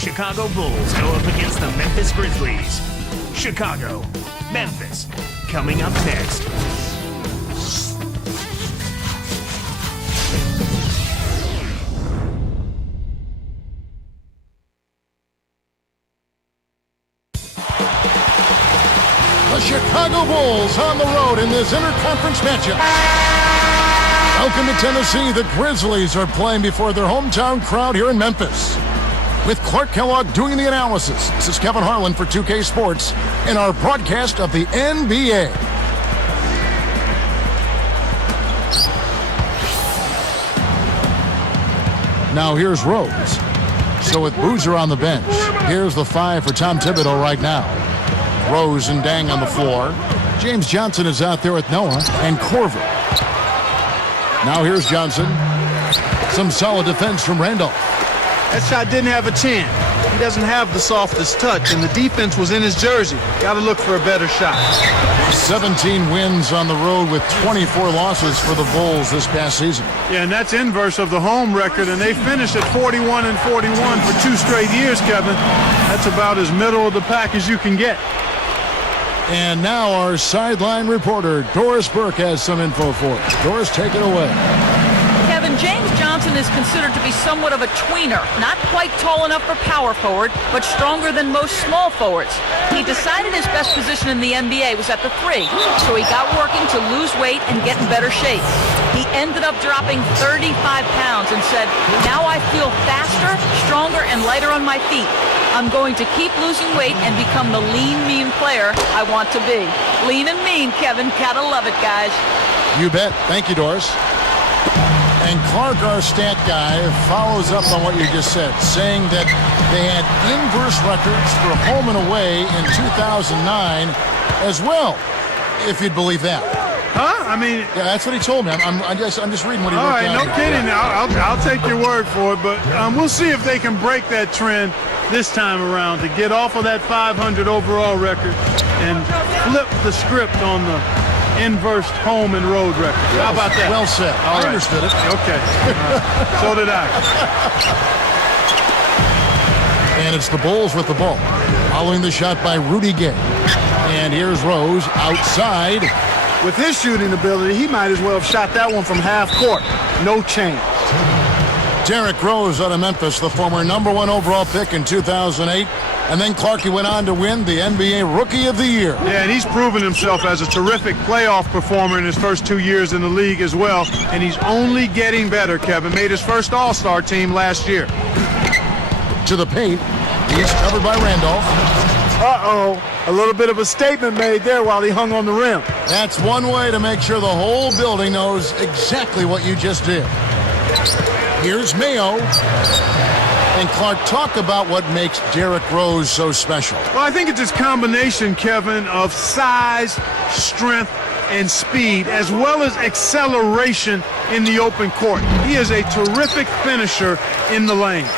Chicago Bulls go up against the Memphis Grizzlies. Chicago, Memphis, coming up next. The Chicago Bulls on the road in this interconference matchup. Welcome to Tennessee. The Grizzlies are playing before their hometown crowd here in Memphis. With Clark Kellogg doing the analysis, this is Kevin Harlan for 2K Sports in our broadcast of the NBA. Now here's Rose. So with Boozer on the bench, here's the 5 for Tom Thibodeau right now. Rose and Dang on the floor. James Johnson is out there with Noah and Corver. Now here's Johnson. Some solid defense from Randolph. That shot didn't have a chance. He doesn't have the softest touch, and the defense was in his jersey. Got to look for a better shot. 17 wins on the road with 24 losses for the Bulls this past season. Yeah, and that's inverse of the home record, and they finished at 41-41 for 2 straight years, Kevin. That's about as middle of the pack as you can get. And now our sideline reporter, Doris Burke, has some info for us. Doris, take it away. Kevin, James Johnson is considered to be somewhat of a tweener. Not quite tall enough for power forward, but stronger than most small forwards. He decided his best position in the NBA was at the 3, so he got working to lose weight and get in better shape. He ended up dropping 35 pounds and said, "Now I feel faster, stronger, and lighter on my feet. I'm going to keep losing weight and become the lean, mean player I want to be." Lean and mean, Kevin. Gotta love it, guys. You bet. Thank you, Doris. And Clark, our stat guy, follows up on what you just said, saying that they had inverse records for home and away in 2009 as well, if you'd believe that. Huh? I mean, yeah, that's what he told me. I'm just reading what he wrote all right, down. no kidding. I'll take your word for it, but we'll see if they can break that trend this time around to get off of that 500 overall record and flip the script on the inverse home and road record. How about that? Well said. I understood it. Okay. So did I. And it's the Bulls with the ball. Following the shot by Rudy Gay. And here's Rose outside. With his shooting ability, he might as well have shot that one from half court. No chance. Derrick Rose out of Memphis, the former #1 overall pick in 2008. And then Clarkie went on to win the NBA Rookie of the Year. Yeah, and he's proven himself as a terrific playoff performer in his first 2 years in the league as well. And he's only getting better, Kevin. Made his first All-Star team last year. To the paint. He's covered by Randolph. Uh-oh. A little bit of a statement made there while he hung on the rim. That's one way to make sure the whole building knows exactly what you just did. Here's Mayo. And Clark, talk about what makes Derrick Rose so special. Well, I think it's this combination, Kevin, of size, strength, and speed, as well as acceleration in the open court. He is a terrific finisher in the lane.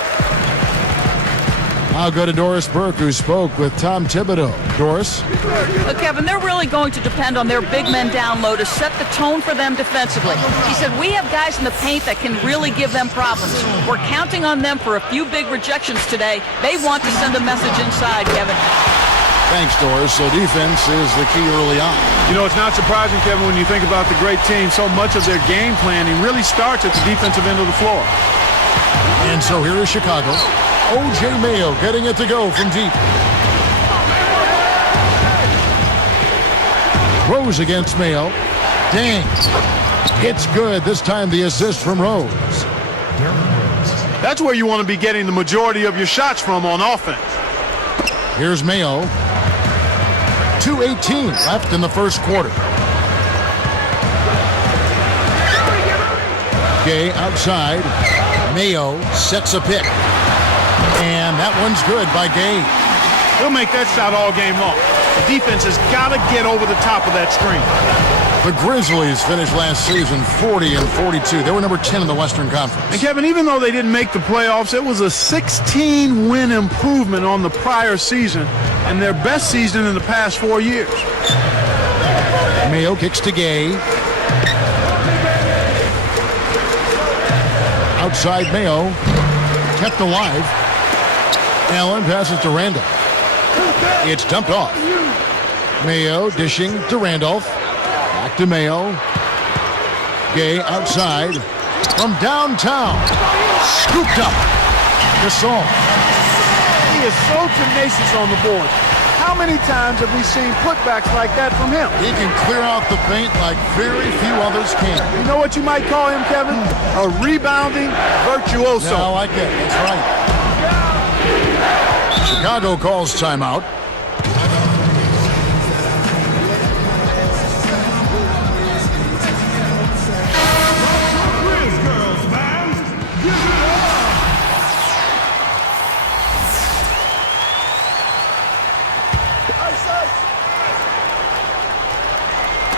I'll go to Doris Burke, who spoke with Tom Thibodeau. Doris? Look, Kevin, they're really going to depend on their big men down low to set the tone for them defensively. She said, "We have guys in the paint that can really give them problems. We're counting on them for a few big rejections today. They want to send a message inside, Kevin." Thanks, Doris. So defense is the key early on. You know, it's not surprising, Kevin, when you think about the great team, so much of their game planning really starts at the defensive end of the floor. And so here is Chicago. O.J. Mayo getting it to go from deep. Rose against Mayo. Dang. It's good. This time the assist from Rose. That's where you want to be getting the majority of your shots from on offense. Here's Mayo. 2:18 left in the first quarter. Gay outside. Mayo sets a pick. And that one's good by Gay. He'll make that shot all game long. The defense has got to get over the top of that screen. The Grizzlies finished last season 40-42. They were number 10 in the Western Conference. And Kevin, even though they didn't make the playoffs, it was a 16-win improvement on the prior season and their best season in the past 4 years. Mayo kicks to Gay. Outside Mayo, kept alive. Allen passes to Randolph. It's dumped off. Mayo dishing to Randolph. Back to Mayo. Gay outside. From downtown. Scooped up. Gasol. He is so tenacious on the board. How many times have we seen putbacks like that from him? He can clear out the paint like very few others can. You know what you might call him, Kevin? A rebounding virtuoso. Yeah, I like it. That's right. Chicago calls timeout.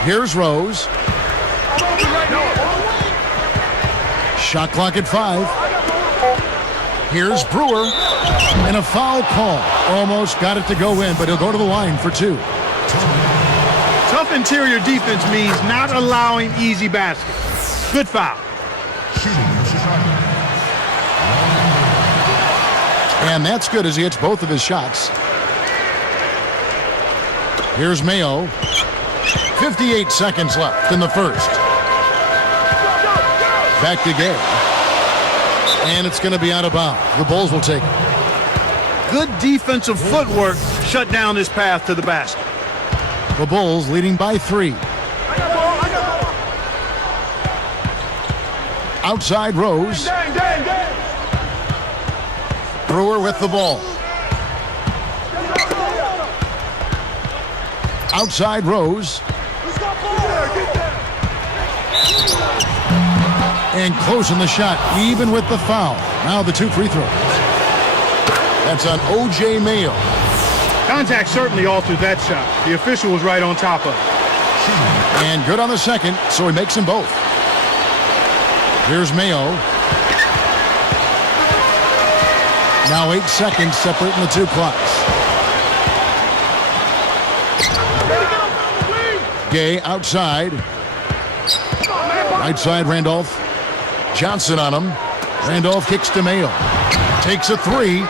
Here's Rose. Shot clock at 5. Here's Brewer. And a foul call. Almost got it to go in, but he'll go to the line for 2. Tough interior defense means not allowing easy baskets. Good foul. And that's good as he hits both of his shots. Here's Mayo. 58 seconds left in the first. Back to Gay. And it's going to be out of bounds. The Bulls will take it. Good defensive footwork shut down his path to the basket. The Bulls leading by 3. Outside Rose. Brewer with the ball. Outside Rose. And closing the shot, even with the foul. Now the 2 free throws. That's on O.J. Mayo. Contact certainly altered that shot. The official was right on top of it. And good on the second, so he makes them both. Here's Mayo. Now 8 seconds separating the 2 clocks. Gay outside. Right side, Randolph. Johnson on him. Randolph kicks to Mayo. Takes a 3.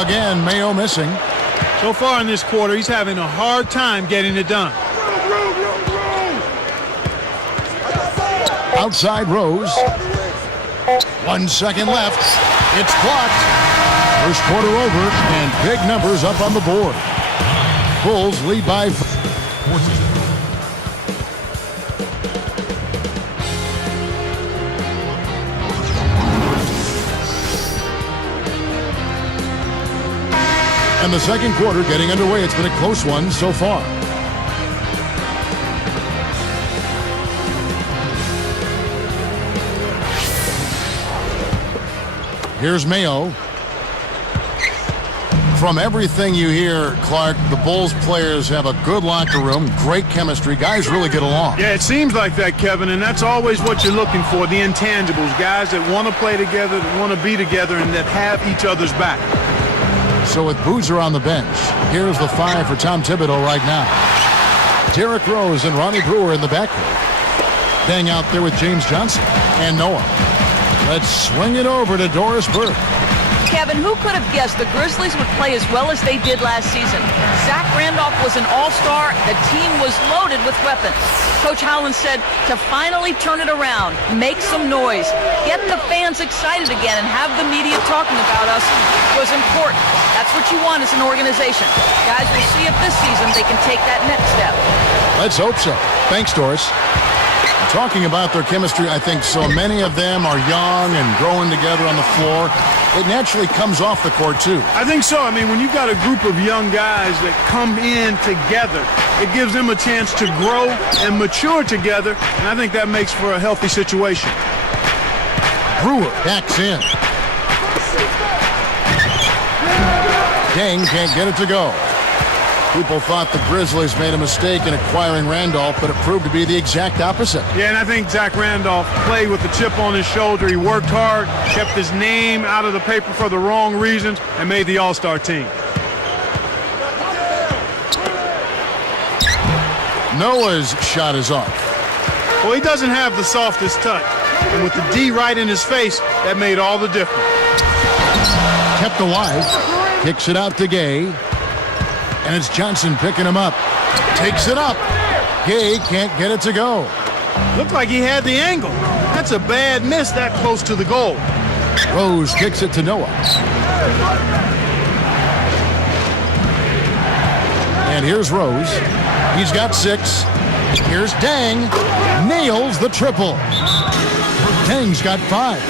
Again, Mayo missing. So far in this quarter, he's having a hard time getting it done. Outside Rose. 1 second left. It's blocked. First quarter over, and big numbers up on the board. Bulls lead by 14. And the second quarter getting underway. It's been a close one so far. Here's Mayo. From everything you hear, Clark, the Bulls players have a good locker room, great chemistry. Guys really get along. Yeah, it seems like that, Kevin, and that's always what you're looking for, the intangibles. Guys that want to play together, that want to be together, and that have each other's back. So with Boozer on the bench, here's the 5 for Tom Thibodeau right now. Derrick Rose and Ronnie Brewer in the backcourt. Dang out there with James Johnson and Noah. Let's swing it over to Doris Burke. Kevin, who could have guessed the Grizzlies would play as well as they did last season? Zach Randolph was an all-star. The team was loaded with weapons. Coach Howland said to finally turn it around, make some noise, get the fans excited again, and have the media talking about us was important. That's what you want as an organization. Guys, we'll see if this season they can take that next step. Let's hope so. Thanks, Doris. Talking about their chemistry, I think so many of them are young and growing together on the floor. It naturally comes off the court, too. I think so. I mean, when you've got a group of young guys that come in together, it gives them a chance to grow and mature together, and I think that makes for a healthy situation. Brewer backs in. Gang can't get it to go. People thought the Grizzlies made a mistake in acquiring Randolph, but it proved to be the exact opposite. Yeah, and I think Zach Randolph played with a chip on his shoulder. He worked hard, kept his name out of the paper for the wrong reasons, and made the All-Star team. Noah's shot is off. Well, he doesn't have the softest touch. And with the D right in his face, that made all the difference. Kept alive. Kicks it out to Gay. And it's Johnson picking him up. Takes it up. Gay can't get it to go. Looked like he had the angle. That's a bad miss that close to the goal. Rose kicks it to Noah. And here's Rose. He's got 6. Here's Dang. Nails the triple. Dang's got 5.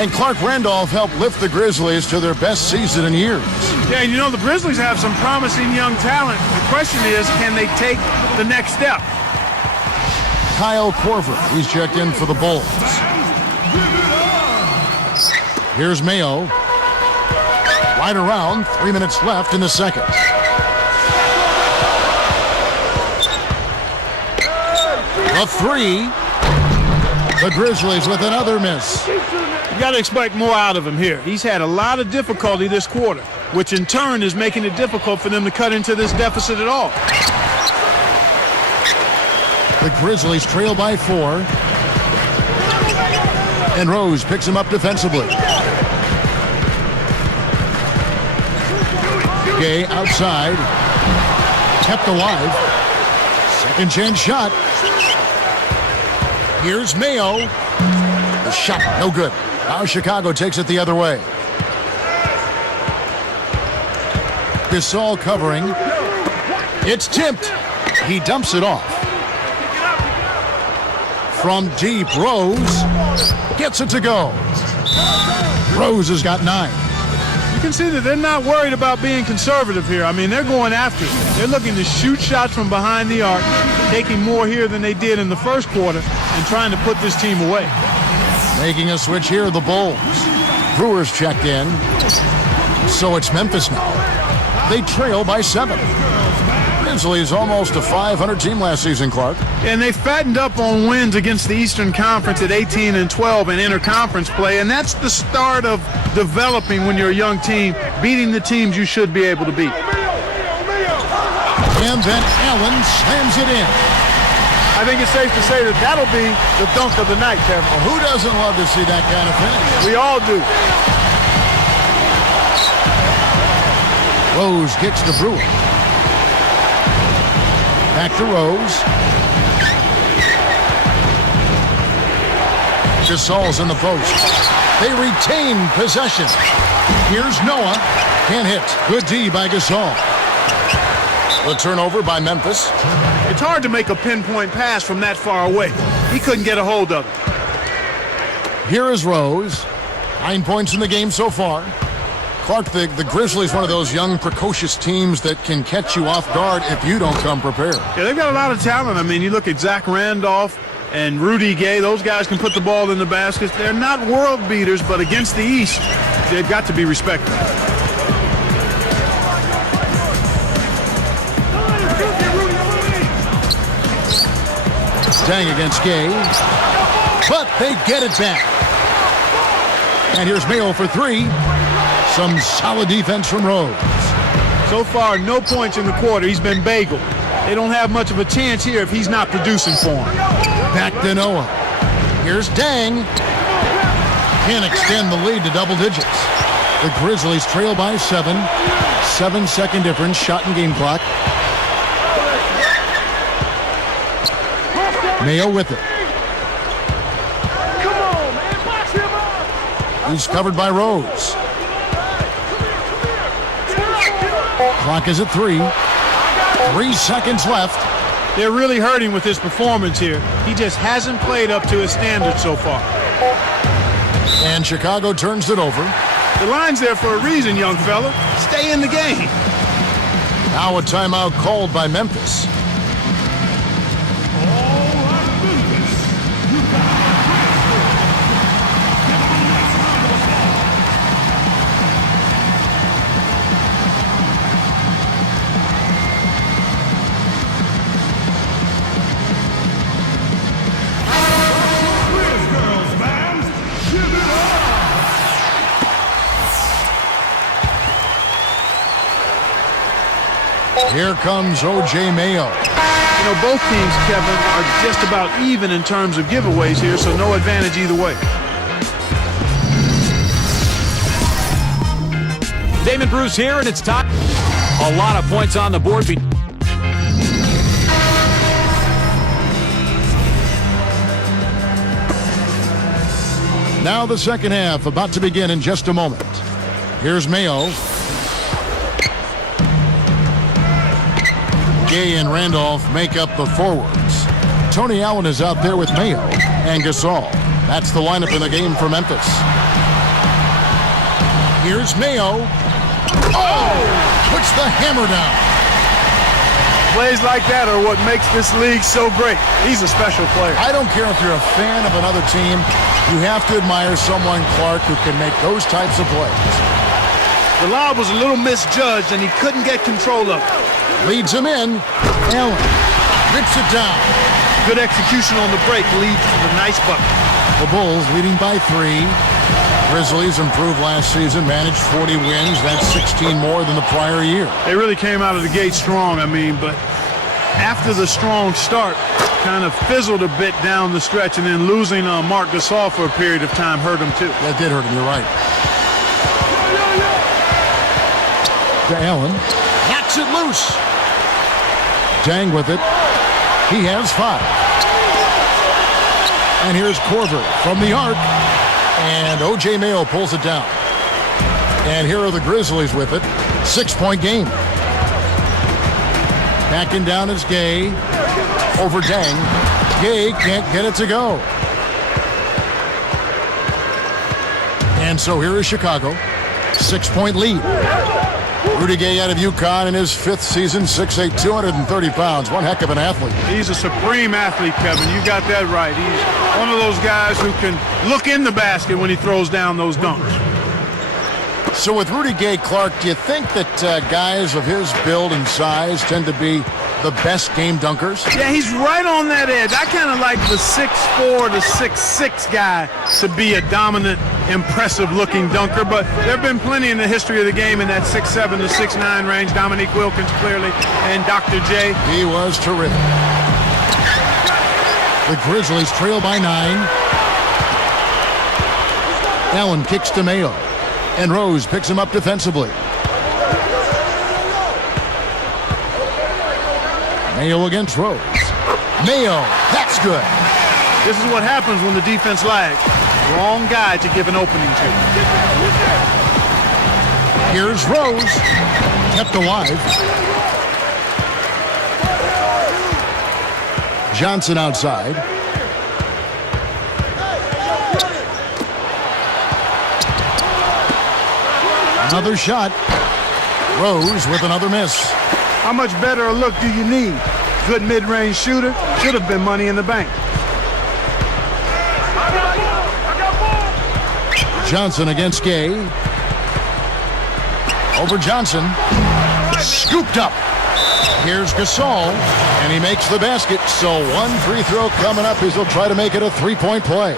And Clark Randolph helped lift the Grizzlies to their best season in years. Yeah, you know, the Grizzlies have some promising young talent. The question is, can they take the next step? Kyle Korver, he's checked in for the Bulls. Here's Mayo. Right around, 3 minutes left in the second. A 3. The Grizzlies with another miss. You got to expect more out of him here. He's had a lot of difficulty this quarter, which in turn is making it difficult for them to cut into this deficit at all. The Grizzlies trail by 4. And Rose picks him up defensively. Gay outside. Kept alive. Second chance shot. Here's Mayo. The shot, no good. Now Chicago takes it the other way. Gasol covering. It's tipped. He dumps it off. From deep, Rose gets it to go. Rose has got 9. You can see that they're not worried about being conservative here. I mean, they're going after it. They're looking to shoot shots from behind the arc, taking more here than they did in the first quarter, and trying to put this team away. Making a switch here, the Bulls. Brewers checked in. So it's Memphis now. They trail by 7. Grizzlies almost a 500 team last season, Clark. And they fattened up on wins against the Eastern Conference at 18-12 in interconference play, and that's the start of developing when you're a young team, beating the teams you should be able to beat. And then Allen slams it in. I think it's safe to say that that'll be the dunk of the night, Kevin. Well, who doesn't love to see that kind of finish? We all do. Rose kicks the Brewer. Back to Rose. Gasol's in the post. They retain possession. Here's Noah. Can't hit. Good D by Gasol. The turnover by Memphis. It's hard to make a pinpoint pass from that far away. He couldn't get a hold of it. Here is Rose. 9 points in the game so far. Clark, the Grizzlies, one of those young, precocious teams that can catch you off guard if you don't come prepared. Yeah, they've got a lot of talent. I mean, you look at Zach Randolph and Rudy Gay. Those guys can put the ball in the baskets. They're not world beaters, but against the East, they've got to be respected. Dang against Gay. But they get it back. And here's Mayo for 3. Some solid defense from Rose. So far, no points in the quarter. He's been bagel. They don't have much of a chance here if he's not producing for them. Back to Noah. Here's Dang. Can't extend the lead to double digits. The Grizzlies trail by 7. 7-second difference, shot and game clock. Mayo with it. He's covered by Rose. Clock is at 3. 3 seconds left. They're really hurting with his performance here. He just hasn't played up to his standards so far. And Chicago turns it over. The line's there for a reason, young fella. Stay in the game. Now a timeout called by Memphis. Here comes O.J. Mayo. You know, both teams, Kevin, are just about even in terms of giveaways here, so no advantage either way. Damon Bruce here, and it's time. A lot of points on the board. Now the second half about to begin in just a moment. Here's Mayo. Gay and Randolph make up the forwards. Tony Allen is out there with Mayo and Gasol. That's the lineup in the game for Memphis. Here's Mayo. Oh! Puts the hammer down. Plays like that are what makes this league so great. He's a special player. I don't care if you're a fan of another team. You have to admire someone, Clark, who can make those types of plays. The lob was a little misjudged, and he couldn't get control of it. Leads him in. Allen rips it down. Good execution on the break leads to the nice bucket. The Bulls leading by 3. Grizzlies improved last season, managed 40 wins. That's 16 more than the prior year. They really came out of the gate strong, but after the strong start, kind of fizzled a bit down the stretch, and then losing Marc Gasol for a period of time hurt him too. That did hurt him, you're right. To Allen. Knocks it loose. Dang with it. He has 5. And here's Korver from the arc. And O.J. Mayo pulls it down. And here are the Grizzlies with it. 6-point game. Backing down is Gay. Over Dang. Gay can't get it to go. And so here is Chicago. 6-point lead. Rudy Gay out of UConn in his 5th season, 6'8", 230 pounds. One heck of an athlete. He's a supreme athlete, Kevin. You got that right. He's one of those guys who can look in the basket when he throws down those dunks. So with Rudy Gay, Clark, do you think that guys of his build and size tend to be the best game dunkers? Yeah, he's right on that edge. I kind of like the 6'4" to 6'6" guy to be a dominant, impressive-looking dunker, but there have been plenty in the history of the game in that 6'7" to 6'9" range. Dominique Wilkins, clearly, and Dr. J. He was terrific. The Grizzlies trail by 9. Allen kicks to Mayo, and Rose picks him up defensively. Mayo against Rose. Mayo, that's good. This is what happens when the defense lags. Wrong guy to give an opening to. Here's Rose, kept alive. Johnson outside. Another shot. Rose with another miss. How much better a look do you need? Good mid-range shooter. Should have been money in the bank. Johnson against Gay. Over Johnson. Scooped up. Here's Gasol, and he makes the basket. So one free throw coming up as he'll try to make it a 3-point play.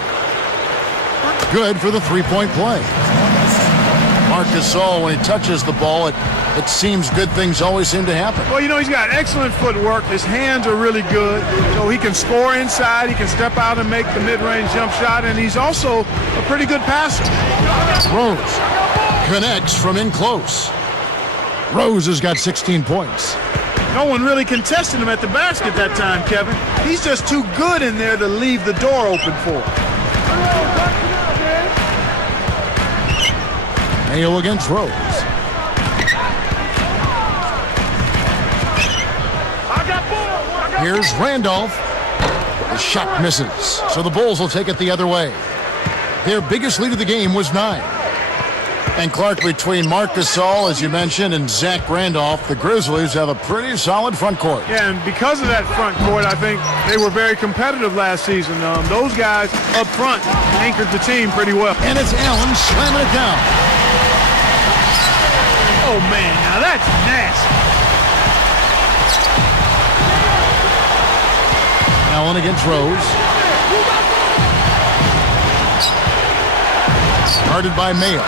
Good for the 3-point play. Marc Gasol, when he touches the ball, it seems good things always seem to happen. Well, he's got excellent footwork. His hands are really good. So he can score inside. He can step out and make the mid-range jump shot. And he's also a pretty good passer. Rose connects from in close. Rose has got 16 points. No one really contested him at the basket that time, Kevin. He's just too good in there to leave the door open for him. Mayo against Rose. Here's Randolph. The shot misses, so the Bulls will take it the other way. Their biggest lead of the game was 9. And Clark, between Marc Gasol, as you mentioned, and Zach Randolph, the Grizzlies have a pretty solid front court. Yeah, and because of that front court, I think they were very competitive last season. Those guys up front anchored the team pretty well. And it's Allen slamming it down. Oh, man, now that's nasty. Allen against Rose. Guarded by Mayo.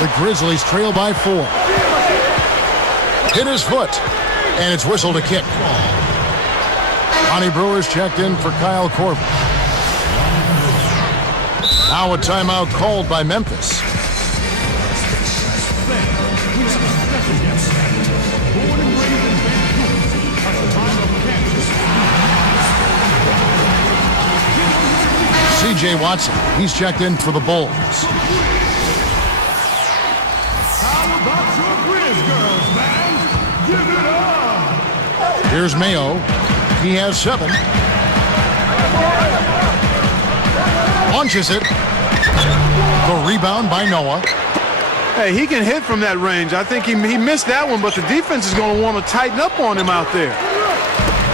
The Grizzlies trail by 4. Hit his foot, and it's whistled a kick. Lonnie Brewer's checked in for Kyle Korver. Now a timeout called by Memphis. C.J. Watson, he's checked in for the Bulls. Here's Mayo. He has 7. Launches it. The rebound by Noah. Hey, he can hit from that range. I think he missed that one, but the defense is going to want to tighten up on him out there.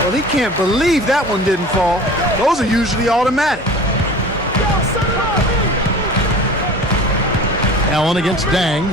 Well, he can't believe that one didn't fall. Those are usually automatic. Allen against Dang.